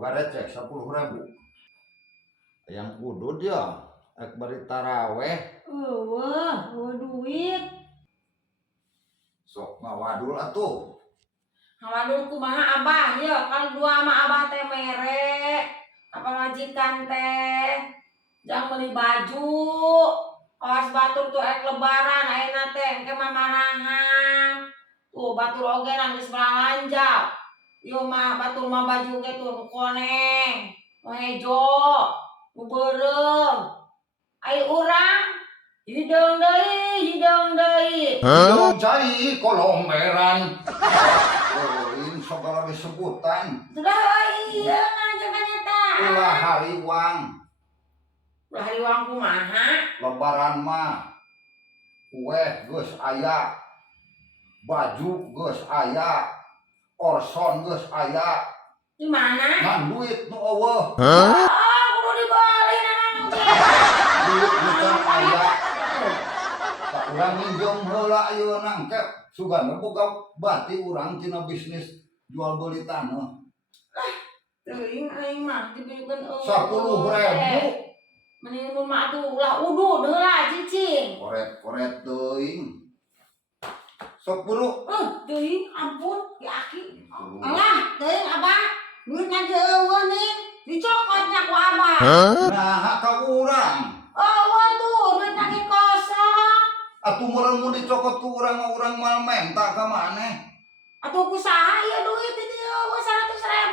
boga receh 10.000. Yang kudu dia ek bari taraweh. Wah, duit. Sok ngawadul atuh. Ngawadul kumaha abah ya, kan dua sama abah teh mere. Apa majikan teh? Jangan beli baju. Awas batur tuh ek lebaran ayeuna teh engke mamarahan. Tuh batur oge nang geus belanjak. Ieu mah batur mah baju ge tuh koneng, nu hejo, nu beureum. Ai urang hideung deui. Hideung cai kolomberan. Ini segala disebutan. Sudah iya ngajakan eta. Ulah hariwang. Ulah hariwang kumaha? Lebaran mah kue geus aya. Baju geus aya. Orson geus aya. Di mana? Ngan duit nu eueuh. Kudu dibeli nana nu Duit bukan aya. Tak urang minjem heula ayeuna engke sugana boga bati urang tina bisnis jual beli tanah. teuing aing mah dibelikeun 10.000. Mending mun mah atuh ulah udud heula cicing. Koret-koret teuing. Sok buru. Teuing ampun ya aki. Alah, teuing abah. Duitna jeueuh nih. Dicokotnya ku abah. Nah, ka urang. Tuh duitna ge kosong. Atuh meureun mun dicokot ku urang mah urang mal menta ka maneh. Atuh kusaha ieu duit di dieu 100.000.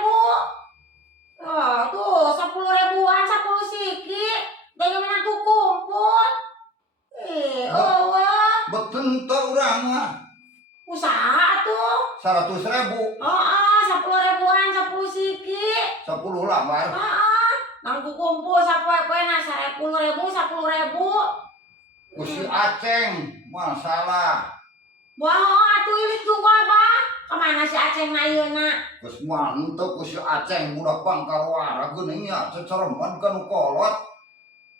Tuh 10.000-an 10 siki. Bagaimana tuh kumpul? Beten teu urang mah. Usaha tuh. 100.000. 10.000-an 10 siki. 10 lambar. Nang kumpul sapoe-poena 10.000 10.000. Ku si Aceng masalah. Wah, atuh ilik juga abah. Kemana si Aceng na ayeuna? Geus mantep ku si Aceng budak Pangkarwara geuning nya cecereman ka nu kolot.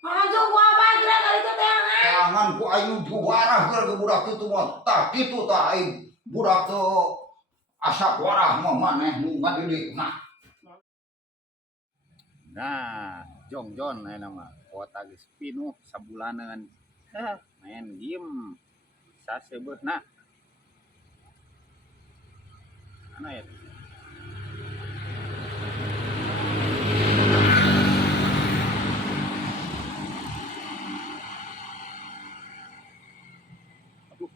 Aja gua abah geura kali teh teangan. Teangan ku aing juwarah geura ke budak kitu mah. Tah kitu tah aing budak teu asa warah mah maneh nu ngadidikna. Nah, jongjon ayeuna mah kuota geus pinuh sabulanan. Main game sasebeutna. Mana ya? Aduh.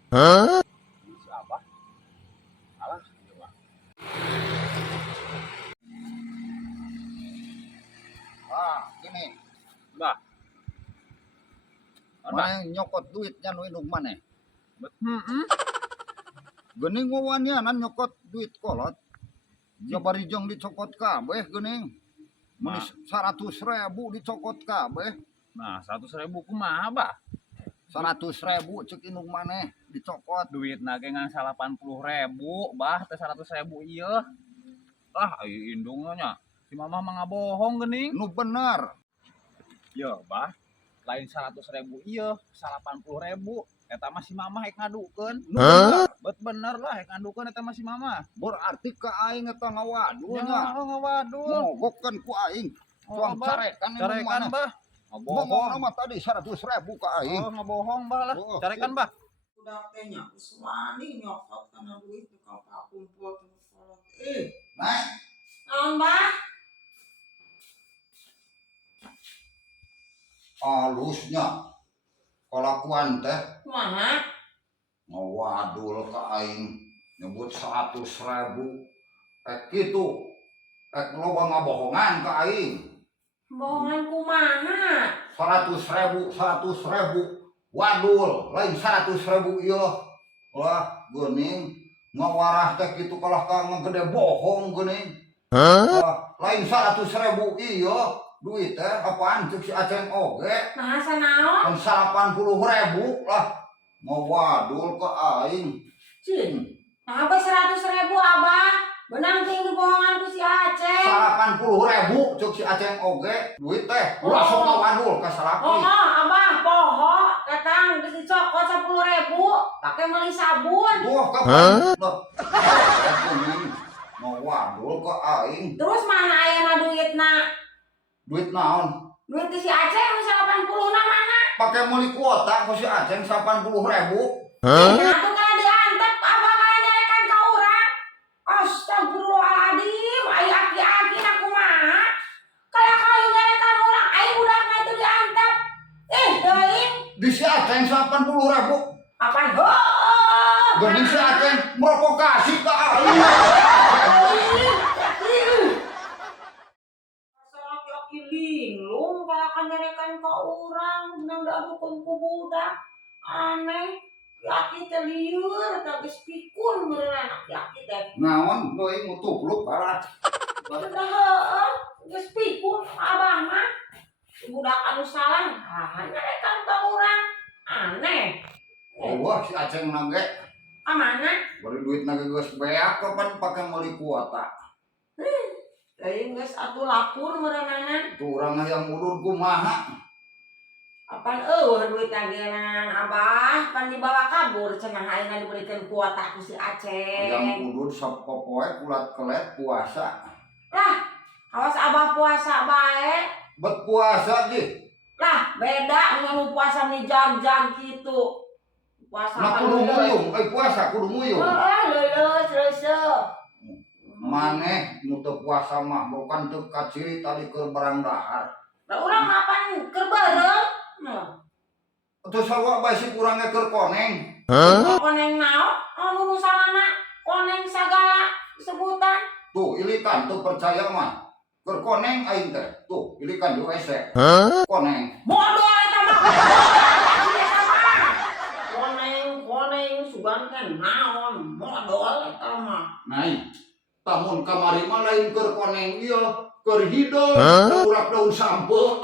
Bisa apa? Alah, coba. Gini. Bah. Mana nyokot duitnya nu indung maneh? Geuning wawanyanan nyokot duit kolot. Jabari jong dicokot kabeh geuning. Mun 100.000 dicokot kabeh. Nah, 100.000 kumaha, Bah? 100.000 ceuk indung maneh dicokot. Duitna ge ngan 80.000, Bah, teh 100.000 ieu. Ai indungna nya. Si Mamah mah ngabohong geuning. Nu bener. Ya, Bah. Lain 100.000 ieu, 80.000. Eta mah si Mamah rek ngadukeun. Bet bener lah rek ngadukeun eta mah si Mamah. Berarti ka aing eta ngawadul Ya, nya. ngawadul. Mogokkeun ku aing. Tuang carekan Carekan, Bah. Ngomong Ngabohong. nama tadi 100.000 ka aing. Ngabohong, Bah lah. Carekan, Bah. Udah tehnya uswani nyokot kana duit tukang kumpul tuh kolot. Nah, Naon, Bah? halusnya kalakuan teh Kumaha? ngawadul ka aing nyebut 100.000 kitu loba ngabohongan ka aing. Bohongan kumaha? 100.000 wadul lain 100.000 ieu lah geuning ngawarah teh kitu kalah ka ngegede bohong geuning. Lain 100.000 ieu duit teh apaan ceuk si Aceng oge. Nah, sanaon? Kan 80.000 lah ngawadul ka aing. Cing. Nah, apa 100.000 abah? Benang tinggi bohongan ku si Aceng. 80.000 ceuk si Aceng oge duit teh ulah sok ngawadul ka salaki. Abah poho datang geus dicokot 10.000 pake meuli sabun. Tuh kapan? Ngawadul ngobrol ke aing. Terus mana ayeuna duitna? Duit naon? Duit si Aceh yang 80 na mana? Pakai meuli kuota ku si Aceng 80.000. Nah, tuh kalau diantep apa kalian nyerekan ke orang? Astagfirullahaladzim, ayo aki-aki na kumaha. Kayak kayu nyerekan orang, ayo budakna itu diantep. Deing. Di si Aceng 80.000. Apaan? Geuning si Aceng provokasi ka aing. Laki-laki linglung kalau akan nyerekan ke orang, nang dadukun ku budak. Aneh. Laki teh lieur, tapi pikun beneran laki teh. Naon deui mutukluk karat. Udah heeh, geus pikun abah mah. Budak anu salah, nyerekan ke orang. Aneh. Wah si Aceng nage Ka mana? bari duit nage geus beak kapan pake meuli kuota. Teuing geus atuh lapur merenganan. Tu urang hayang ulun kumaha. Apaan duit agenan abah pan dibawa kabur cenah ayeuna diberikan kuota ku si Aceh. Hayang ulun sapopoe kulat kelet puasa. Lah, awas abah puasa bae. Bet puasa di. Lah, beda dengan puasa nih jag-jag gitu. Puasa Nah kudu muyung, puasa kudu muyung. Leuleus. Maneh nu teu puasa mah bukan teu kaciri tadi keur barang dahar. Lah urang mapan keur bareng. Terus awak basi kurangnya keur koneng. Koneng naon? Anu rusanana koneng sagala sebutan. Tuh ilikan tuh percaya mah. Keur koneng aing teh. Tuh ilikan di WC. Koneng. Modal eta mah. Koneng sugan kan naon? Modal eta mah. Nai. Tamun kamari mah lain keur koneng ieu, keur hidung, urak daun sampo.